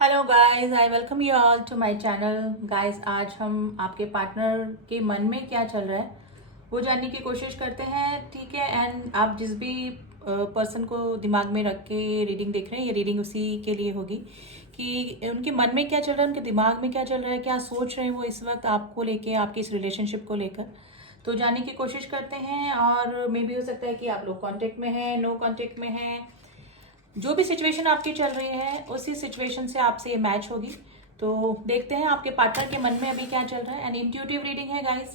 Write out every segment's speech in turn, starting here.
Hello guys, I welcome you all to my channel. Guys, आज हम आपके partner के मन में क्या चल रहा है वो जानने की कोशिश करते हैं, ठीक है। एंड आप जिस भी पर्सन को दिमाग में रख के रीडिंग देख रहे हैं, ये रीडिंग उसी के लिए होगी कि उनके मन में क्या चल रहा है, उनके दिमाग में क्या चल रहा है, क्या सोच रहे हैं वो इस वक्त आपको लेके, आपके इस रिलेशनशिप को लेकर। तो जानने की कोशिश करते हैं। और मे भी हो सकता है कि आप लोग कांटेक्ट में हैं, नो कांटेक्ट में हैं, जो भी सिचुएशन आपकी चल रही है उसी सिचुएशन से आपसे ये मैच होगी। तो देखते हैं आपके पार्टनर के मन में अभी क्या चल रहा है। एंड इंट्यूटिव रीडिंग है गाइस,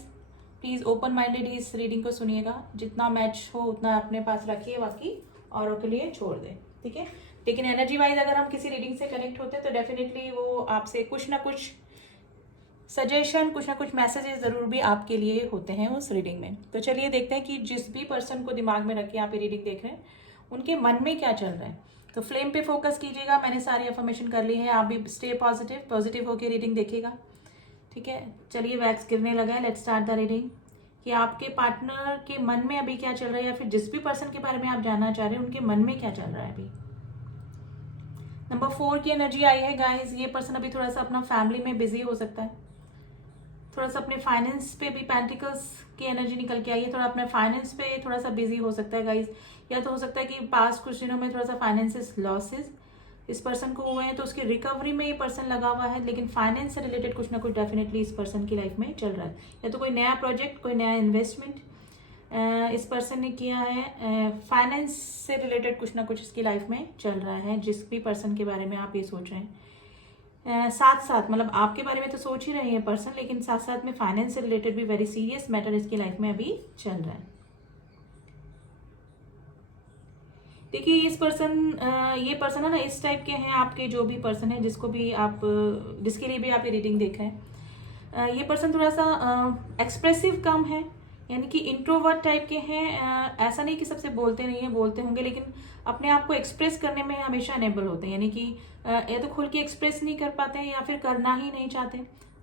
प्लीज ओपन माइंडेड ही इस रीडिंग को सुनिएगा। जितना मैच हो उतना अपने पास रखिए, बाकी औरों के लिए छोड़ दें, ठीक है। लेकिन एनर्जी वाइज अगर हम किसी रीडिंग से कनेक्ट होते हैं तो डेफिनेटली वो आपसे कुछ ना कुछ सजेशन, कुछ ना कुछ मैसेजेस जरूर भी आपके लिए होते हैं उस रीडिंग में। तो चलिए देखते हैं कि जिस भी पर्सन को दिमाग में रख के आप ये रीडिंग देख रहे हैं उनके मन में क्या चल रहा है। तो फ्लेम पे फोकस कीजिएगा। मैंने सारी इन्फॉर्मेशन कर ली है, आप भी स्टे पॉजिटिव पॉजिटिव होकर रीडिंग देखिएगा, ठीक है। चलिए वैक्स गिरने लगा है, लेट्स स्टार्ट द रीडिंग। कि आपके पार्टनर के मन में अभी क्या चल रहा है, या फिर जिस भी पर्सन के बारे में आप जानना चाह रहे हैं उनके मन में क्या चल रहा है अभी। नंबर 4 की एनर्जी आई है गाइस। ये पर्सन अभी थोड़ा सा अपना फैमिली में बिजी हो सकता है, थोड़ा सा अपने फाइनेंस पे भी पेंटिकल्स की एनर्जी निकल के आई है, थोड़ा अपने फाइनेंस पे थोड़ा सा बिजी हो सकता है गाइस। या तो हो सकता है कि पास्ट कुछ दिनों में थोड़ा सा फाइनेंसिस लॉसेस इस पर्सन को हुए हैं, तो उसकी रिकवरी में ये पर्सन लगा हुआ है। लेकिन फाइनेंस से रिलेटेड कुछ ना कुछ डेफिनेटली इस पर्सन की लाइफ में चल रहा है। या तो कोई नया प्रोजेक्ट, कोई नया इन्वेस्टमेंट इस पर्सन ने किया है। फाइनेंस से रिलेटेड कुछ ना कुछ इसकी लाइफ में चल रहा है, जिस भी पर्सन के बारे में आप ये सोच रहे हैं। साथ साथ मतलब आपके बारे में तो सोच ही रहे हैं पर्सन, लेकिन साथ साथ में फाइनेंस से रिलेटेड भी वेरी सीरियस मैटर इसकी लाइफ में अभी चल रहा है। देखिए ये पर्सन है ना, इस टाइप के हैं आपके जो भी पर्सन है, जिसको भी आप जिसके लिए भी आप ये रीडिंग देख रहे हैं। ये पर्सन थोड़ा सा एक्सप्रेसिव कम है, यानी कि इंट्रोवर्ट टाइप के हैं। ऐसा नहीं कि सबसे बोलते नहीं है, बोलते होंगे, लेकिन अपने आप को एक्सप्रेस करने में हमेशा अनेबल होते हैं। यानी कि या तो खुल के एक्सप्रेस नहीं कर पाते हैं या फिर करना ही नहीं चाहते,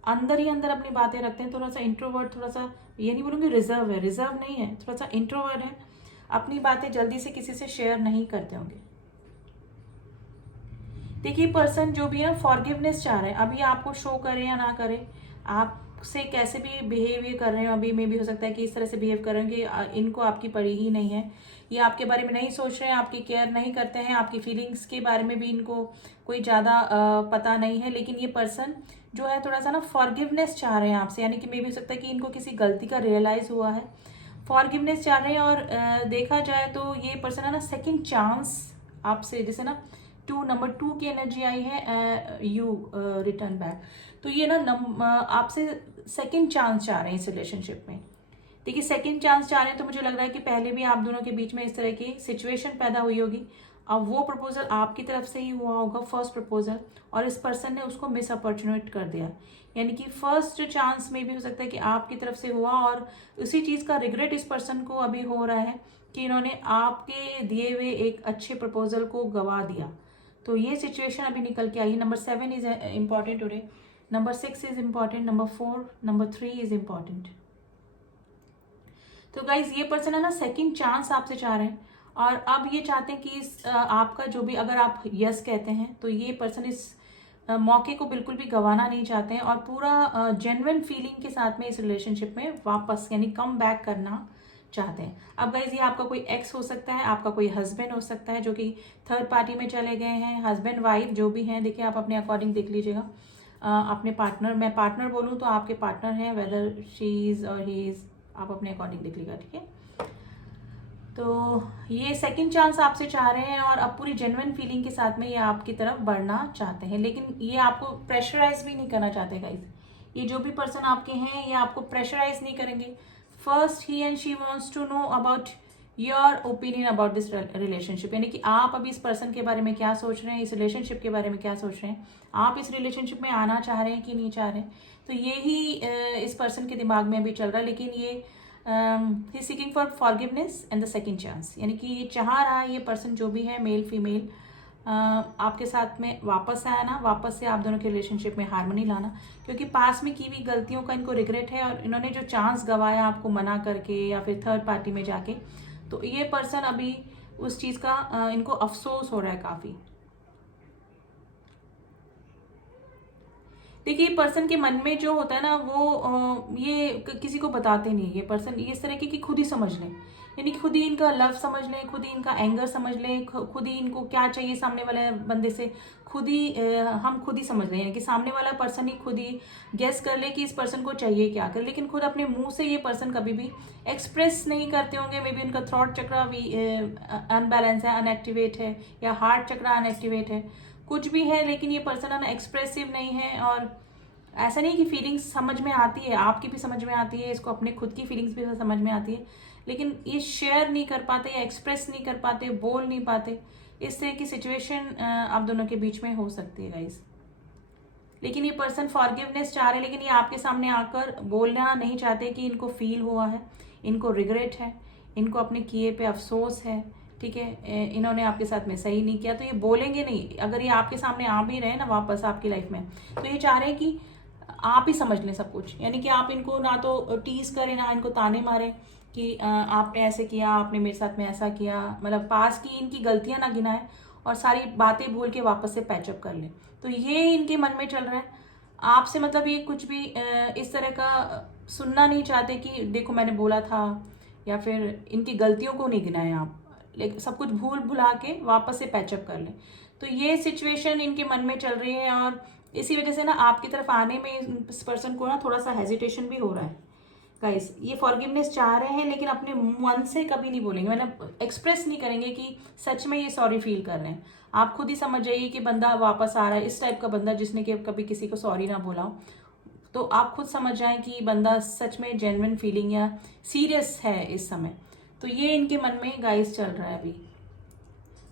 अंदर ही अंदर अपनी बातें रखते हैं। थोड़ा सा इंट्रोवर्ट, थोड़ा सा ये नहीं बोलूंगी रिजर्व है, रिजर्व नहीं है, थोड़ा सा इंट्रोवर्ट है। अपनी बातें जल्दी से किसी से शेयर नहीं करते होंगे। देखिए पर्सन जो भी है फॉरगिवनेस चाह रहे हैं, अभी आपको शो करे या ना करे, आपसे कैसे भी बिहेव कर रहे हैं, अभी में भी हो सकता है कि इस तरह से बिहेव कर रहे हैं कि इनको आपकी पड़ी ही नहीं है, ये आपके बारे में नहीं सोच रहे हैं, आपकी केयर नहीं करते हैं, आपकी फीलिंग्स के बारे में भी इनको कोई ज़्यादा पता नहीं है। लेकिन ये पर्सन जो है थोड़ा सा ना फॉरगिवनेस चाह रहे हैं आपसे, यानी कि मे भी हो सकता है कि इनको किसी गलती का रियलाइज हुआ है, फॉरगिवनेस चाह रहे हैं। और देखा जाए तो ये पर्सन है ना सेकंड चांस आपसे, जैसे ना नंबर 2 की एनर्जी आई है, यू रिटर्न बैक। तो ये ना आपसे सेकंड चांस चाह रहे हैं इस रिलेशनशिप में। देखिए सेकंड चांस चाह रहे हैं तो मुझे लग रहा है कि पहले भी आप दोनों के बीच में इस तरह की सिचुएशन पैदा हुई होगी। अब वो प्रपोजल आपकी तरफ से ही हुआ होगा, फर्स्ट प्रपोजल, और इस पर्सन ने उसको मिस अपॉर्चुनिट कर दिया। यानी कि फर्स्ट चांस में भी हो सकता है कि आपकी तरफ से हुआ, और उसी चीज का रिग्रेट इस पर्सन को अभी हो रहा है कि इन्होंने आपके दिए हुए एक अच्छे प्रपोजल को गवा दिया। तो ये सिचुएशन अभी निकल के आई है। Number 7 is important today, number 6 is important, number 4, number 3 is important. तो गाइज ये पर्सन है ना सेकंड चांस आपसे चाह रहे हैं, और अब ये चाहते हैं कि आपका जो भी, अगर आप यस कहते हैं तो ये पर्सन इस मौके को बिल्कुल भी गंवाना नहीं चाहते हैं, और पूरा जेन्युइन फीलिंग के साथ में इस रिलेशनशिप में वापस यानी कम बैक करना चाहते हैं। अब गाइज ये आपका कोई एक्स हो सकता है, आपका कोई हस्बैंड हो सकता है जो कि थर्ड पार्टी में चले गए हैं, हस्बैंड वाइफ जो भी हैं। देखिए आप अपने अकॉर्डिंग देख लीजिएगा। अपने पार्टनर, मैं पार्टनर बोलूँ तो आपके पार्टनर हैं, वेदर शी इज और ही इज, आप अपने अकॉर्डिंग देख लीजिएगा, ठीक है। तो ये सेकंड चांस आपसे चाह रहे हैं, और अब पूरी जेन्युइन फीलिंग के साथ में ये आपकी तरफ बढ़ना चाहते हैं, लेकिन ये आपको प्रेशराइज भी नहीं करना चाहते गाइस। ये जो भी पर्सन आपके हैं ये आपको प्रेशराइज नहीं करेंगे। फर्स्ट ही and she wants to know about your opinion about this relationship, यानी कि आप अभी इस पर्सन के बारे में क्या सोच रहे हैं, इस रिलेशनशिप के बारे में क्या सोच रहे हैं, आप इस रिलेशनशिप में आना चाह रहे हैं कि नहीं चाह रहे हैं। तो ये ही इस पर्सन के दिमाग में अभी चल रहा है। लेकिन ये ही seeking for forgiveness and the second chance, यानी कि ये चाह रहा है, ये पर्सन जो भी है मेल फीमेल, आपके साथ में वापस आना, वापस से आप दोनों के रिलेशनशिप में हार्मनी लाना, क्योंकि पास में की हुई गलतियों का इनको रिग्रेट है, और इन्होंने जो चांस गवाया आपको मना करके या फिर थर्ड पार्टी में जाके, तो ये पर्सन अभी उस चीज का इनको अफसोस हो रहा है काफी। देखिए पर्सन के मन में जो होता है ना वो ये किसी को बताते नहीं। ये पर्सन ये इस तरह की कि खुद ही समझ लें, यानी कि खुद ही इनका लव समझ लें, खुद ही इनका एंगर समझ लें, खुद ही इनको क्या चाहिए सामने वाले बंदे से, खुद ही हम खुद ही समझ लें, यानी कि सामने वाला पर्सन ही खुद ही गेस कर ले कि इस पर्सन को चाहिए क्या कर, लेकिन खुद अपने मुंह से ये पर्सन कभी भी एक्सप्रेस नहीं करते होंगे। मे बी उनका थ्रॉट चक्रा भी अनबैलेंस है, अनएक्टिवेट है, या हार्ट चक्रा अनएक्टिवेट है, कुछ भी है, लेकिन ये पर्सन एक्सप्रेसिव नहीं है। और ऐसा नहीं कि फीलिंग्स समझ में आती है, आपकी भी समझ में आती है, इसको अपने खुद की फीलिंग्स भी समझ में आती है, लेकिन ये शेयर नहीं कर पाते या एक्सप्रेस नहीं कर पाते, बोल नहीं पाते। इस तरह की सिचुएशन आप दोनों के बीच में हो सकती है गाइस। लेकिन ये पर्सन फॉरगिवनेस चाह रहे हैं, लेकिन ये आपके सामने आकर बोलना नहीं चाहते कि इनको फील हुआ है, इनको रिग्रेट है, इनको अपने किए पे अफसोस है, ठीक है, इन्होंने आपके साथ में सही नहीं किया, तो ये बोलेंगे नहीं। अगर ये आपके सामने आ भी रहे ना वापस आपकी लाइफ में, तो ये चाह रहे हैं कि आप ही समझ लें सब कुछ, यानी कि आप इनको ना तो टीज करें ना इनको ताने मारें कि आपने ऐसे किया, आपने मेरे साथ में ऐसा किया, मतलब पास की इनकी गलतियां ना गिनाएं और सारी बातें भूल के वापस से पैचअप कर लें। तो ये इनके मन में चल रहा है आपसे, मतलब ये कुछ भी इस तरह का सुनना नहीं चाहते कि देखो मैंने बोला था, या फिर इनकी गलतियों को नहीं गिनाएं आप, लेकिन सब कुछ भूल भुला के वापस से पैचअप कर लें। तो ये सिचुएशन इनके मन में चल रही है और इसी वजह से ना आपकी तरफ आने में इस पर्सन को ना थोड़ा सा हेजिटेशन भी हो रहा है गाइस। ये फॉरगिवनेस चाह रहे हैं लेकिन अपने मन से कभी नहीं बोलेंगे, मतलब एक्सप्रेस नहीं करेंगे कि सच में ये सॉरी फील कर रहे हैं। आप खुद ही समझ जाइए कि बंदा वापस आ रहा है, इस टाइप का बंदा जिसने कि कभी किसी को सॉरी ना बोला हो, तो आप खुद समझ जाएं कि बंदा सच में जेन्युइन फीलिंग या सीरियस है इस समय। तो ये इनके मन में गाइस चल रहा है अभी।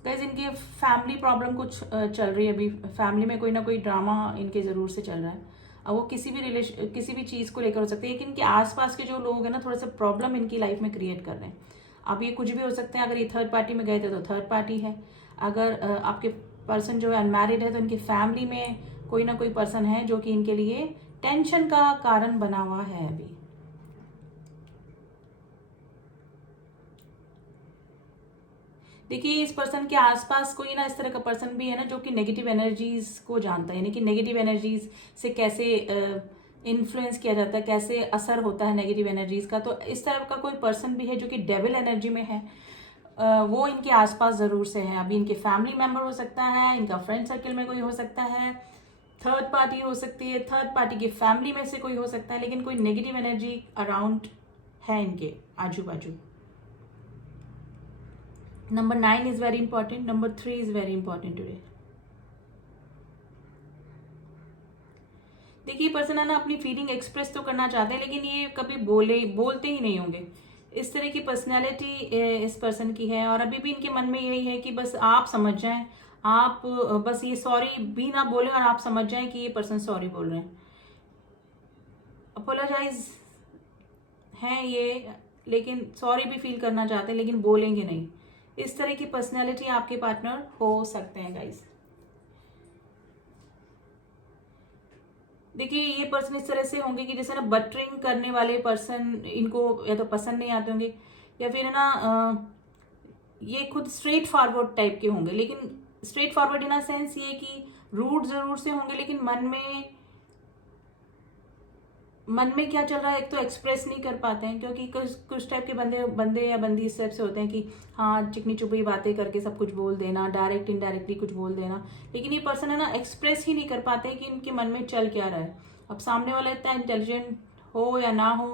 गाइस इनके फैमिली प्रॉब्लम कुछ चल रही है अभी, फैमिली में कोई ना कोई ड्रामा इनके जरूर से चल रहा है। अब वो किसी भी चीज को लेकर हो सकती है, लेकिन इनके आसपास के जो लोग हैं ना थोड़ा सा प्रॉब्लम इनकी लाइफ में क्रिएट कर रहे हैं। अब ये कुछ भी हो सकते हैं, अगर ये थर्ड पार्टी में गए थे तो थर्ड पार्टी है, अगर आपके पर्सन जो है अनमैरिड है तो इनकी फैमिली में कोई ना कोई पर्सन है जो कि इनके लिए टेंशन का कारण बना हुआ है अभी। देखिए इस पर्सन के आसपास कोई ना इस तरह का पर्सन भी है ना जो कि नेगेटिव एनर्जीज को जानता है, यानी कि नेगेटिव एनर्जीज से कैसे इन्फ्लुएंस किया जाता है, कैसे असर होता है नेगेटिव एनर्जीज का। तो इस तरह का कोई पर्सन भी है जो कि डेविल एनर्जी में है, वो इनके आसपास जरूर से है। अभी इनके फैमिली मेंबर हो सकता है, इनका फ्रेंड सर्कल में कोई हो सकता है, थर्ड पार्टी हो सकती है, थर्ड पार्टी की फैमिली में से कोई हो सकता है, लेकिन कोई नेगेटिव एनर्जी अराउंड है इनके आजू बाजू। Number 9 is very important. Number 3 is very important today. देखिए पर्सन है ना अपनी फीलिंग एक्सप्रेस तो करना चाहते हैं, लेकिन ये कभी बोलते ही नहीं होंगे। इस तरह की पर्सनैलिटी इस पर्सन की है और अभी भी इनके मन में यही है कि बस आप समझ जाएं, आप बस ये सॉरी भी ना बोले और आप समझ जाएं कि ये पर्सन सॉरी बोल रहे हैं, अपोलोजाइज हैं ये, लेकिन सॉरी भी फील करना चाहते हैं लेकिन बोलेंगे नहीं। इस तरह की पर्सनैलिटी आपके पार्टनर हो सकते हैं गाइस। देखिए ये पर्सन इस तरह से होंगे कि जैसे ना बटरिंग करने वाले पर्सन इनको या तो पसंद नहीं आते होंगे, या फिर है ना ये खुद स्ट्रेट फॉरवर्ड टाइप के होंगे, लेकिन straight forward in a sense ये कि रूड जरूर से होंगे, लेकिन मन में क्या चल रहा है एक तो एक्सप्रेस नहीं कर पाते हैं, क्योंकि कुछ टाइप के बंदे या बंदी इस टाइप से होते हैं कि हाँ चिकनी चुपड़ी बातें करके सब कुछ बोल देना, डायरेक्ट इनडायरेक्टली कुछ बोल देना, लेकिन ये पर्सन है ना एक्सप्रेस ही नहीं कर पाते कि इनके मन में चल क्या रहा है। अब सामने वाला इतना इंटेलिजेंट हो या ना हो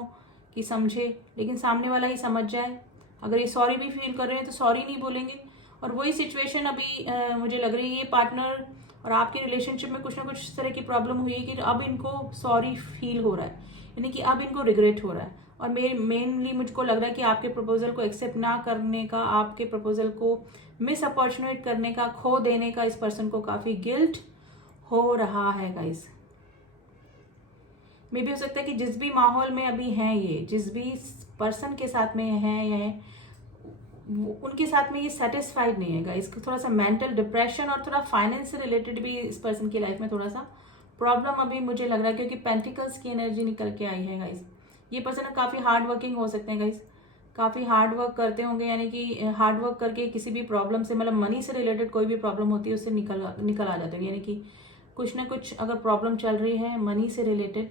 कि समझे, लेकिन सामने वाला ही समझ जाए। अगर ये सॉरी भी फील कर रहे हैं तो सॉरी नहीं बोलेंगे, और वही सिचुएशन अभी मुझे लग रही है ये पार्टनर और आपके रिलेशनशिप में कुछ ना कुछ इस तरह की प्रॉब्लम हुई है कि अब इनको सॉरी फील हो रहा है, यानी कि अब इनको रिग्रेट हो रहा है। और मेनली मुझको लग रहा है कि आपके प्रपोजल को एक्सेप्ट ना करने का, आपके प्रपोजल को मिस अपॉर्चुनिटी करने का, खो देने का इस पर्सन को काफी गिल्ट हो रहा है गाइस। मे भी हो सकता है कि जिस भी माहौल में अभी हैं ये, जिस भी पर्सन के साथ में हैं ये, उनके साथ में ये सेटिस्फाइड नहीं है गाइस। थोड़ा सा मेंटल डिप्रेशन और थोड़ा फाइनेंस से रिलेटेड भी इस पर्सन की लाइफ में थोड़ा सा प्रॉब्लम अभी मुझे लग रहा है, क्योंकि पेंटिकल्स की एनर्जी निकल के आई है गाइस। ये पर्सन काफी हार्ड वर्किंग हो सकते हैं गाइस, काफी हार्ड वर्क करते होंगे, यानी कि हार्ड वर्क करके किसी भी प्रॉब्लम से, मतलब मनी से रिलेटेड कोई भी प्रॉब्लम होती है उससे निकल आ जाते हैं, यानी कि कुछ ना कुछ अगर प्रॉब्लम चल रही है मनी से रिलेटेड,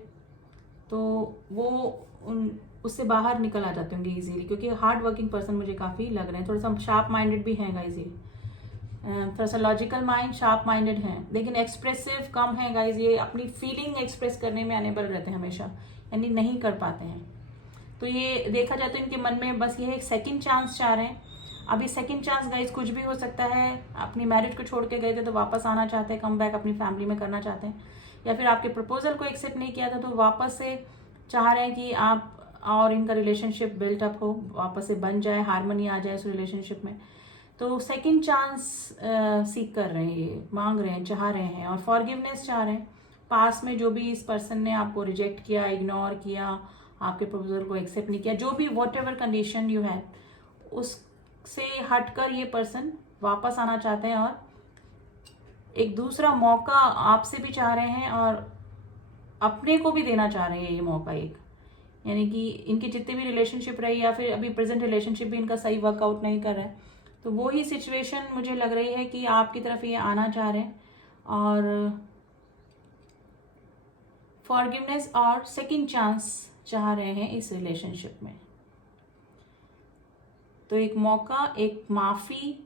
तो वो उससे बाहर निकल आ जाते होंगे इजीली, क्योंकि हार्ड वर्किंग पर्सन मुझे काफ़ी लग रहे हैं। थोड़ा सा शार्प माइंडेड भी हैं गाइज ये, थोड़ा सा लॉजिकल माइंड, शार्प माइंडेड हैं, लेकिन एक्सप्रेसिव कम है गाइज। ये अपनी फीलिंग एक्सप्रेस करने में अनेबल रहते हैं हमेशा, यानी नहीं कर पाते हैं। तो ये देखा जाए तो इनके मन में बस ये एक सेकंड चांस चाह रहे हैं। अभी सेकंड चांस गाइज कुछ भी हो सकता है। अपनी मैरिज को छोड़ के गए थे तो वापस आना चाहते हैं, कम बैक अपनी फैमिली में करना चाहते हैं, या फिर आपके प्रपोजल को एक्सेप्ट नहीं किया था तो वापस से चाह रहे हैं कि आप और इनका रिलेशनशिप बिल्टअप हो, वापस से बन जाए, हारमोनी आ जाए उस रिलेशनशिप में। तो सेकंड चांस सीख कर रहे हैं, ये मांग रहे हैं, चाह रहे हैं, और फॉरगिवनेस चाह रहे हैं। पास में जो भी इस पर्सन ने आपको रिजेक्ट किया, इग्नोर किया, आपके प्रपोजल को एक्सेप्ट नहीं किया, जो भी वॉट एवर कंडीशन यू है, उससे हटकर ये पर्सन वापस आना चाहते हैं और एक दूसरा मौका आपसे भी चाह रहे हैं और अपने को भी देना चाह रहे हैं ये मौका एक। यानी कि इनके जितने भी रिलेशनशिप रही या फिर अभी प्रेजेंट रिलेशनशिप भी इनका सही वर्कआउट नहीं कर रहा है, तो वो ही सिचुएशन मुझे लग रही है कि आपकी तरफ ये आना चाह रहे हैं और फॉरगिवनेस और सेकंड चांस चाह रहे हैं इस रिलेशनशिप में। तो एक मौका, एक माफी,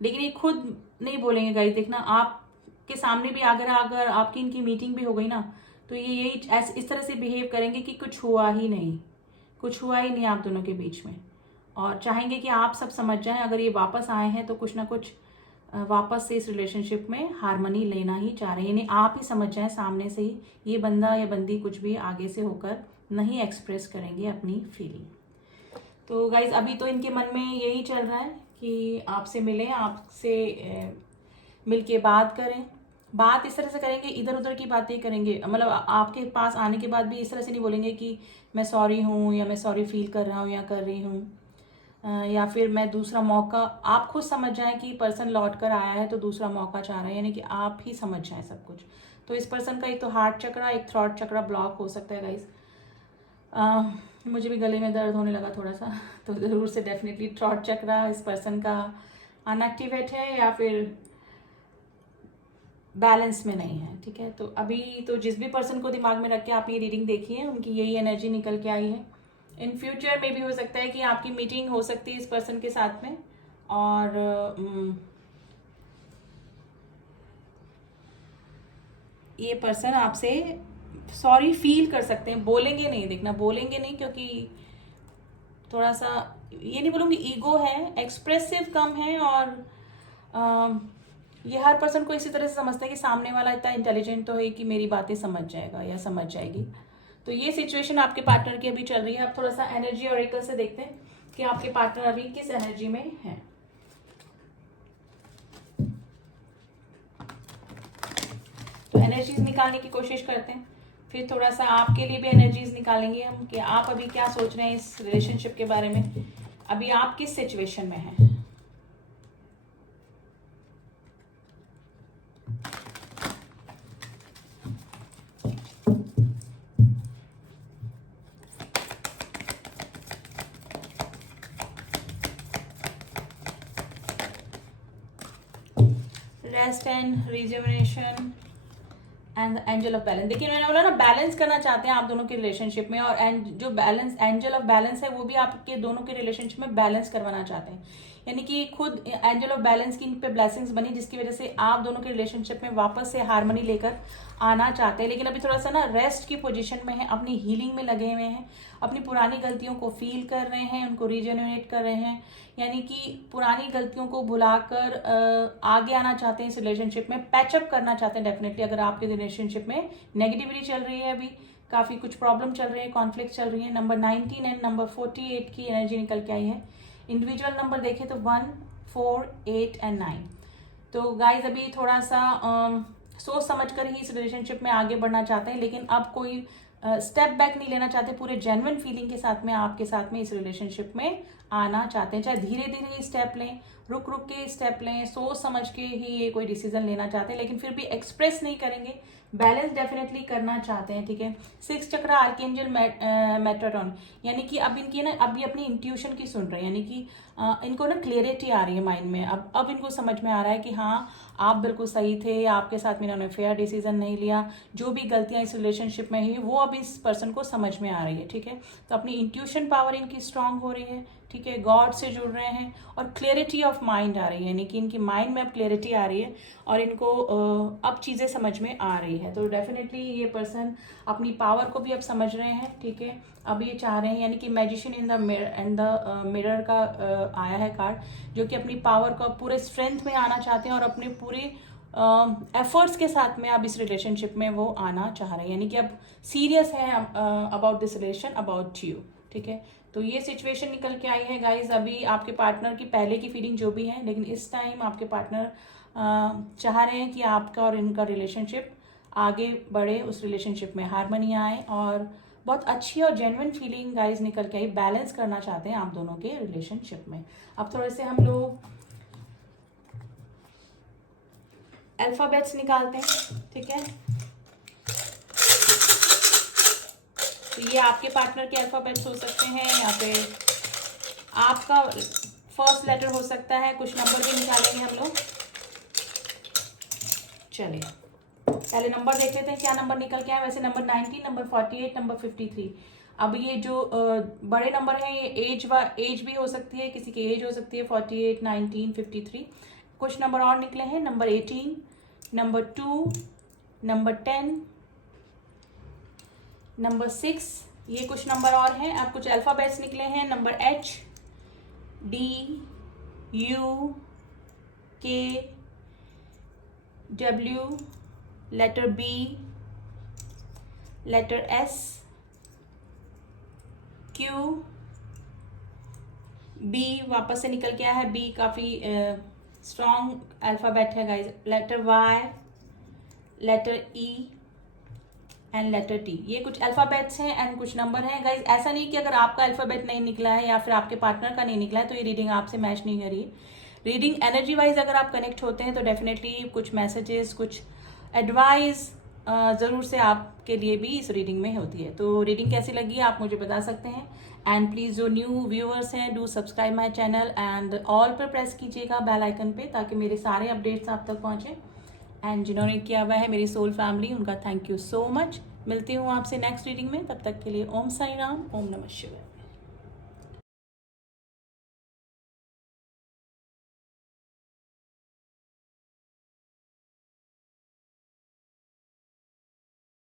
लेकिन ये खुद नहीं बोलेंगे गाइस। देखना आपके सामने भी अगर आपकी इनकी मीटिंग भी हो गई ना, तो ये यही इस तरह से बिहेव करेंगे कि कुछ हुआ ही नहीं, कुछ हुआ ही नहीं आप दोनों के बीच में, और चाहेंगे कि आप सब समझ जाएं। अगर ये वापस आए हैं तो कुछ ना कुछ वापस से इस रिलेशनशिप में हारमोनी लेना ही चाह रहे हैं, यानी आप ही समझ जाएं सामने से ही। ये बंदा या बंदी कुछ भी आगे से होकर नहीं एक्सप्रेस करेंगे अपनी फीलिंग। तो गाइज अभी तो इनके मन में यही चल रहा है कि आपसे मिलें, आपसे मिल के बात करें। बात इस तरह से करेंगे, इधर उधर की बातें करेंगे, मतलब आपके पास आने के बाद भी इस तरह से नहीं बोलेंगे कि मैं सॉरी हूँ या मैं सॉरी फील कर रहा हूँ या कर रही हूँ, या फिर मैं दूसरा मौका। आप खुद समझ जाएं कि पर्सन लौट कर आया है तो दूसरा मौका चाह रहा है, यानी कि आप ही समझ जाएं सब कुछ। तो इस पर्सन का एक तो हार्ट चक्रा, एक थ्रॉट चक्रा ब्लॉक हो सकता है गाइज। मुझे भी गले में दर्द होने लगा थोड़ा सा, तो ज़रूर से डेफिनेटली थ्रॉट चक्रा इस पर्सन का अनएक्टिवेट है या फिर बैलेंस में नहीं है। ठीक है, तो अभी तो जिस भी पर्सन को दिमाग में रख के आप ये रीडिंग देखिए, उनकी यही एनर्जी निकल के आई है। इन फ्यूचर में भी हो सकता है कि आपकी मीटिंग हो सकती है इस पर्सन के साथ में, और ये पर्सन आपसे सॉरी फील कर सकते हैं, बोलेंगे नहीं, देखना बोलेंगे नहीं, क्योंकि थोड़ा सा ये नहीं बोलूँगी ईगो है, एक्सप्रेसिव कम है, और ये हर पर्सन को इसी तरह से समझता है कि सामने वाला इतना इंटेलिजेंट तो है कि मेरी बातें समझ जाएगा या समझ जाएगी। तो ये सिचुएशन आपके पार्टनर की अभी चल रही है। अब थोड़ा सा एनर्जी ऑरेकल से देखते हैं कि आपके पार्टनर अभी किस एनर्जी में है। तो एनर्जीज निकालने की कोशिश करते हैं, फिर थोड़ा सा आपके लिए भी एनर्जीज निकालेंगे हम कि आप अभी क्या सोच रहे हैं इस रिलेशनशिप के बारे में, अभी आप किस सिचुएशन में हैं। Rest and rejuvenation and angel of balance. देखिए मैंने बोला ना, बैलेंस करना चाहते हैं आप दोनों के रिलेशनशिप में, और जो बैलेंस एंजल ऑफ बैलेंस है वो भी आपके दोनों के रिलेशनशिप में बैलेंस करवाना चाहते हैं। यानी कि खुद एंजल ऑफ बैलेंस की इन पे ब्लेसिंग्स बनी, जिसकी वजह से आप दोनों के रिलेशनशिप में वापस से हार्मनी लेकर आना चाहते हैं। लेकिन अभी थोड़ा सा ना रेस्ट की पोजीशन में है, अपनी हीलिंग में लगे हुए हैं, अपनी पुरानी गलतियों को फील कर रहे हैं, उनको रीजेनरेट कर रहे हैं, यानी कि पुरानी गलतियों को भुलाकर आगे आना चाहते हैं इस रिलेशनशिप में, पैचअप करना चाहते हैं डेफिनेटली। अगर आपके रिलेशनशिप में नेगेटिविटी चल रही है, अभी काफ़ी कुछ प्रॉब्लम चल रही है, कॉन्फ्लिक्ट चल रही है। नंबर 19 एंड नंबर 48 की एनर्जी निकल के आई है। इंडिविजुअल नंबर देखें तो 1, 4, 8 एंड 9। तो गाइज अभी थोड़ा सा सोच समझ कर ही इस रिलेशनशिप में आगे बढ़ना चाहते हैं, लेकिन अब कोई स्टेप बैक नहीं लेना चाहते, पूरे जेन्युइन फीलिंग के साथ में आपके साथ में इस रिलेशनशिप में आना चाहते हैं। चाहे धीरे धीरे ही स्टेप लें, रुक रुक के स्टेप लें, सोच समझ के ही ये कोई डिसीजन लेना चाहते हैं, लेकिन फिर भी एक्सप्रेस नहीं करेंगे, बैलेंस डेफिनेटली करना चाहते हैं, ठीक है। 6 चक्रा आर्कएंजल मेट्रोटॉन, यानी कि अब इनकी ना अभी अपनी इंट्यूशन की सुन रहे हैं, यानी कि इनको ना क्लियरिटी आ रही है माइंड में। अब इनको समझ में आ रहा है कि हाँ आप बिल्कुल सही थे, आपके साथ में इन्होंने फेयर डिसीजन नहीं लिया, जो भी गलतियां इस रिलेशनशिप में हुई वो अब इस पर्सन को समझ में आ रही है, ठीक है। तो अपनी इंट्यूशन पावर इनकी स्ट्रांग हो रही है, ठीक है, गॉड से जुड़ रहे हैं और क्लियरिटी ऑफ माइंड आ रही है, यानी कि इनकी माइंड में अब क्लियरिटी आ रही है और इनको अब चीज़ें समझ में आ रही है। तो डेफिनेटली ये पर्सन अपनी पावर को भी अब समझ रहे हैं, ठीक है। अब ये चाह रहे हैं, यानी कि मैजिशियन इन द मिरर का आया है कार्ड, जो कि अपनी पावर को पूरे स्ट्रेंथ में आना चाहते हैं और अपने पूरे एफर्ट्स के साथ में अब इस रिलेशनशिप में वो आना चाह रहे हैं, यानी कि अब सीरियस है about this relation, about you, ठीक है। तो ये सिचुएशन निकल के आई है गाइज। अभी आपके पार्टनर की पहले की फीलिंग जो भी है, लेकिन इस टाइम आपके पार्टनर चाह रहे हैं कि आपका और इनका रिलेशनशिप आगे बढ़े, उस रिलेशनशिप में हार्मनी आए और बहुत अच्छी और जेन्युइन फीलिंग गाइज निकल के आई। बैलेंस करना चाहते हैं आप दोनों के रिलेशनशिप में। अब थोड़े से हम लोग अल्फाबेट्स निकालते हैं, ठीक है। तो ये आपके पार्टनर के अल्फाबेट्स हो सकते हैं या फिर आपका फर्स्ट लेटर हो सकता है। कुछ नंबर भी निकालेंगे हम लोग। चलिए पहले नंबर देख लेते हैं क्या नंबर निकल के आए। वैसे नंबर 19, नंबर 48, नंबर 53। अब ये जो बड़े नंबर हैं ये एज भी हो सकती है, किसी की एज हो सकती है 48, 19, 53। कुछ नंबर और निकले हैं, नंबर 18, नंबर 2, नंबर 10, नंबर 6। ये कुछ नंबर और हैं। अब कुछ अल्फ़ाबेट्स निकले हैं, number H, D, U, K, W, letter B, letter S, Q, B वापस से निकल के आया है। B काफ़ी स्ट्रॉन्ग अल्फ़ाबेट है guys. Letter Y, letter E and letter T। ये कुछ अल्फ़ाबेट्स हैं एंड कुछ नंबर हैं गाइज। ऐसा नहीं कि अगर आपका अल्फ़ाबेट नहीं निकला है या फिर आपके पार्टनर का नहीं निकला है तो ये रीडिंग आपसे मैच नहीं करी है। रीडिंग एनर्जी वाइज अगर आप कनेक्ट होते हैं तो डेफिनेटली कुछ मैसेजेस, कुछ एडवाइस ज़रूर से आपके लिए भी इस रीडिंग में होती है। तो रीडिंग कैसी लगी आप मुझे बता सकते हैं। एंड प्लीज़ जो न्यू व्यूअर्स हैं do subscribe my channel and all पर प्रेस कीजिएगा बेल आइकन पे, ताकि मेरे सारे अपडेट्स आप तक पहुँचे। एंड जिन्होंने किया हुआ है मेरी सोल फैमिली, उनका थैंक यू सो मच। मिलती हूँ आपसे नेक्स्ट रीडिंग में, तब तक के लिए ओम साई राम, ओम नमः शिवाय।